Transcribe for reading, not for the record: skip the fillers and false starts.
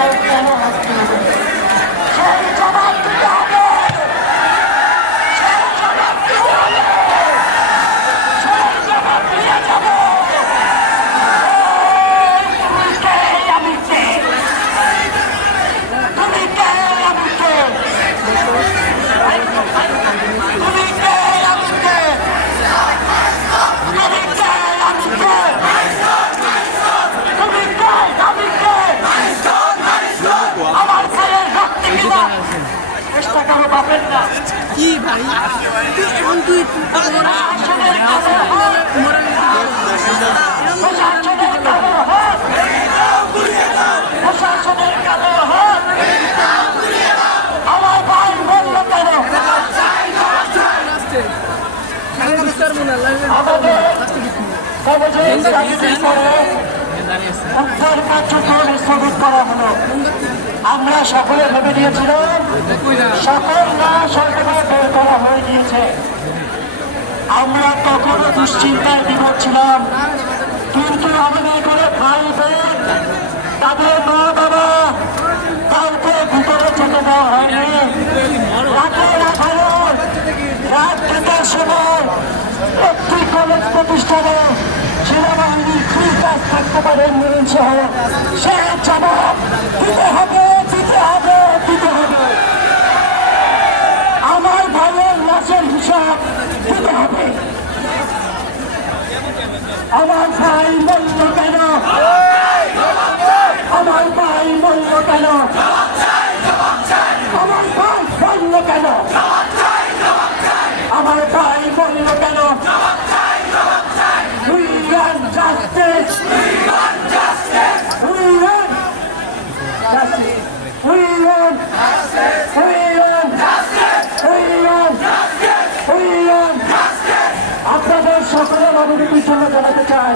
বিচার কেন হচ্ছে না? সেই জবাব দিতে হবে। সেই জবাব দিতে হবে। সেই জবাব দিয়ে যাবে। তুমি কে? আমি কে? তুমি কে? আমি কে? তুমি কে? আমি কে? তুমি কে? আমি কে? তুমি কে? আমি কে? আমার ভাইয়ের রক্ত কিনা চেষ্টা করো পাবেন না। কি ভাই এখন তুই প্রশাসনের কাছে হোক, প্রশাসনের কাছে হোক, প্রশাসনের কাছে হোক, আমার ভাই বলল কেন? আমাদের সর্বজনীন রাজনীতির পরে উদ্ধার কার্যক্রম স্থগিত করা হলো। আমরা সকলে ভেবে নিয়েছিলাম সকল না সরকারে বের করা হয়ে গিয়েছে। আমরা তখনও দুশ্চিন্তায় বিভোর ছিলাম, কিন্তু আমাদের করে ভাই বোন তাদের মা বাবা কাউকে ভিতরে যেতে দেওয়া হয়নি। রাতের 18 রাত 2টার সময় একটি কলেজ প্রতিষ্ঠানে সেনাবাহিনীর কি কাজ থাকতে পারে মরণ সহ সে জবাব দিতে হবে, দিতে হবে, দিতে হবে। আমার ভাইয়ের লাশের হিসাব দিতে হবে। আমার ভাই মূল্য কেন? আমার ভাই মূল্য কেন? আমার ভাই মূল্য কেন? আমার ভাই মূল্য কেন? We want justice. We want justice. We want justice. We want justice. We want justice. We want justice. We want justice. আপনাদের সকলের অনুরোধের জন্য জানাতে চাই